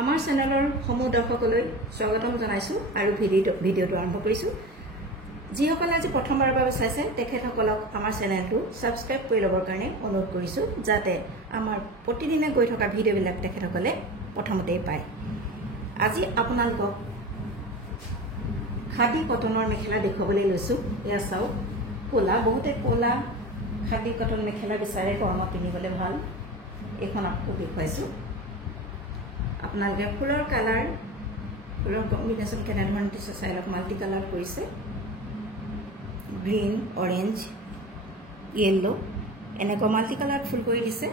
আমাৰ চেনেলৰ সমূহ দৰ্শকলৈ স্বাগতম জনাইছো আৰু ভিডিঅটো আৰম্ভ কৰিছো যিসকল আজি প্ৰথমবাৰৰ বাবে চাইছে তেখেতসকলক আমাৰ চেনেলটো সাবস্ক্ৰাইব কৰি ল'বৰ কাৰণে অনুৰোধ কৰিছো যাতে আমাৰ প্ৰতিদিনে গৈ থকা ভিডিঅ'বিলাক তেখেতসকলে প্ৰথমতেই পায় আজি আপোনালোকক খাদী কটনৰ মেখেলা দেখুৱাবলৈ লৈছো এয়া চাওক কোলা বহুতে কোলা খাদী কটন মেখেলা বিচাৰে গৰমত পিন্ধিবলৈ ভাল এখন আপোনাক দেখুৱাইছো আপোনালোকে ফুলৰ কালাৰ ফুলৰ কম্বিনেশ্যন কেনেধৰণৰ দিছে চাই লওক মাল্টি কালাৰ কৰিছে গ্ৰীন অৰেঞ্জ ইয়েলো এনেকুৱা মাল্টি কালাৰ ফুল কৰি দিছে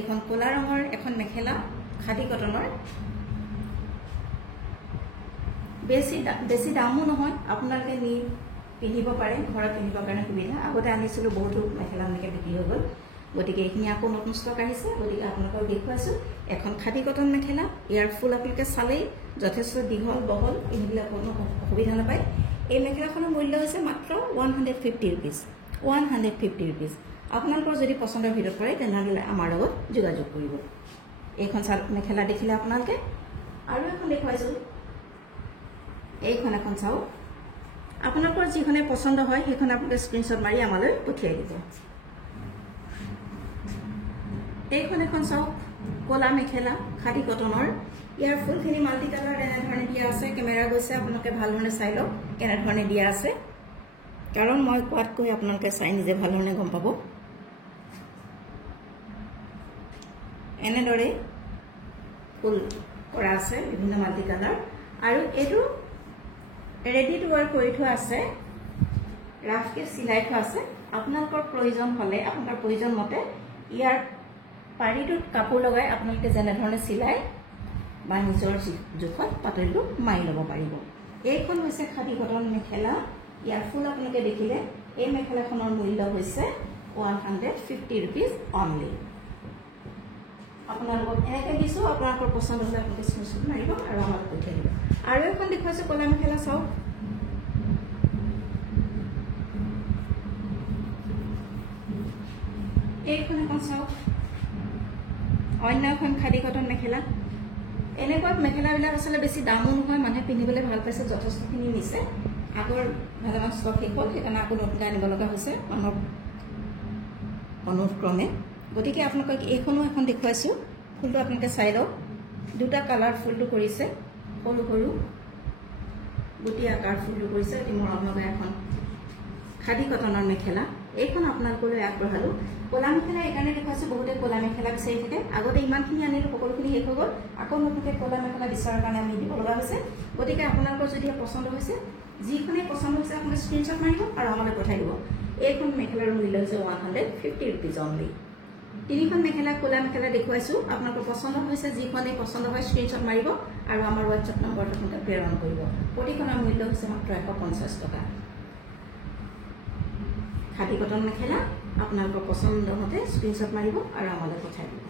এখন কোলা ৰঙৰ এখন মেখেলা খাদী কটনৰ বেছি দামো নহয় আপোনালোকে নি পিন্ধিব পাৰে ঘৰত পিন্ধিবৰ কাৰণে সুবিধা আগতে আনিছিলো বহুতো মেখেলা এনেকৈ বিক্ৰী হৈ গ'ল গতিকে এইখিনি আকৌ নতুন ষ্টক আহিছে গতিকে আপোনালোকক দেখুৱাইছো এখন খাদী কটন মেখেলা ইয়াৰ ফুল আপোনালোকে চালেই যথেষ্ট দীঘল বহল পিন্ধিবলৈ কোনো অসুবিধা নাপায় এই মেখেলাখনৰ মূল্য হৈছে মাত্ৰ 150 रुपीस 150 रुपीस আপোনালোকৰ যদি পছন্দৰ ভিতৰত পৰে তেনেহ'লে আমাৰ লগত যোগাযোগ কৰিব এইখন মেখেলা দেখিলে আপোনালোকে আৰু এখন দেখুৱাইছো এইখন এখন চাওক আপোনালোকৰ যিখনে পছন্দ হয় সেইখন আপোনালোকে স্ক্ৰিনশ্বট মাৰি আমালৈ পঠিয়াই দিব এইখন এখন চাওক কোলা মেখেলা খাদী কটনৰ ইয়াৰ ফুলখিনি মাল্টি কালাৰ এনেধৰণে দিয়া আছে কেমেৰা গৈছে আপোনালোকে ভাল ধৰণে চাই লওক কেনেধৰণে দিয়া আছে কাৰণ মই কোৱাতকৈ আপোনালোকে চাই নিজে ভাল ধৰণে গম পাব এনেদৰে ফুল কৰা আছে বিভিন্ন মাল্টি কালাৰ আৰু এইটো ৰেডি টু ৱেৰ কৰি থোৱা আছে ৰাফকে চিলাই থোৱা আছে আপোনালোকৰ প্ৰয়োজন হ'লে আপোনাৰ প্ৰয়োজন মতে ইয়াৰ পাৰিটোত কাপোৰ লগাই আপোনালোকে যেনেধৰণে চিলাই বা নিজৰ জোখত পাতলটো মাৰি ল'ব পাৰিব এইখন হৈছে খাদী কটন মেখেলা ইয়াৰ ফুল আপোনালোকে দেখিলে এই মেখেলাখনৰ মূল্য হৈছে 150 रुपीस অনলি আপোনালোকক এনেকৈ দিছো আপোনালোকৰ পছন্দ হ'লে আপোনালোকে স্ক্ৰিনশ্বট মাৰিব আৰু আমাক পঠিয়াই দিব আৰু এখন দেখুৱাইছো কলা মেখেলা চাওক এইখন এখন চাওক অন্য এখন খাদী কটন মেখেলা এনেকুৱা মেখেলাবিলাক আচলতে বেছি দামো নহয় মানুহে পিন্ধিবলৈ ভাল পাইছে যথেষ্টখিনি নিছে আগৰ ভালেমান ষ্টক শেষ হ'ল সেইকাৰণে আকৌ নতুনকৈ আনিব লগা হৈছে মানুহৰ অনুক্ৰমে গতিকে আপোনালোকক এইখনো এখন দেখুৱাইছোঁ ফুলটো আপোনালোকে চাই লওক দুটা কালাৰ ফুলটো কৰিছে সৰু সৰু গুটি আকাৰ ফুলটো কৰিছে অতি মৰম লগা এখন খাদী কটনৰ মেখেলা এইখন আপোনালোকলৈ আগবঢ়ালোঁ কোলা মেখেলা এইকাৰণে দেখুৱাইছোঁ বহুতে কোলা মেখেলা বিচাৰি থাকে আগতে ইমানখিনি আনিলোঁ সকলোখিনি শেষ হৈ গ'ল আকৌ নতুনকৈ কোলা মেখেলা বিচৰাৰ কাৰণে আমি দিব লগা হৈছে গতিকে আপোনালোকৰ যদি পচন্দ হৈছে যিখনেই পচন্দ হৈছে আপোনালোকে স্ক্ৰিনশ্বট মাৰিব আৰু আমালৈ পঠাই দিব এইখন মেখেলাৰ মূল্য হৈছে 150 रुपीस অনলি তিনিখন মেখেলা কোলা মেখেলা দেখুৱাইছোঁ আপোনালোকৰ পচন্দ হৈছে যিখনেই পচন্দ হয় স্ক্ৰিনশ্বট মাৰিব আৰু আমাৰ হোৱাটছআপ নম্বৰটো আপোনালোকে প্ৰেৰণ কৰিব প্ৰতিখনৰ মূল্য হৈছে মাত্ৰ 150 টকা খাদী কটন মেখেলা আপোনালোকৰ পচন্দ মতে স্ক্ৰিনশ্বট মাৰিব আৰু আমালৈ পঠাই দিব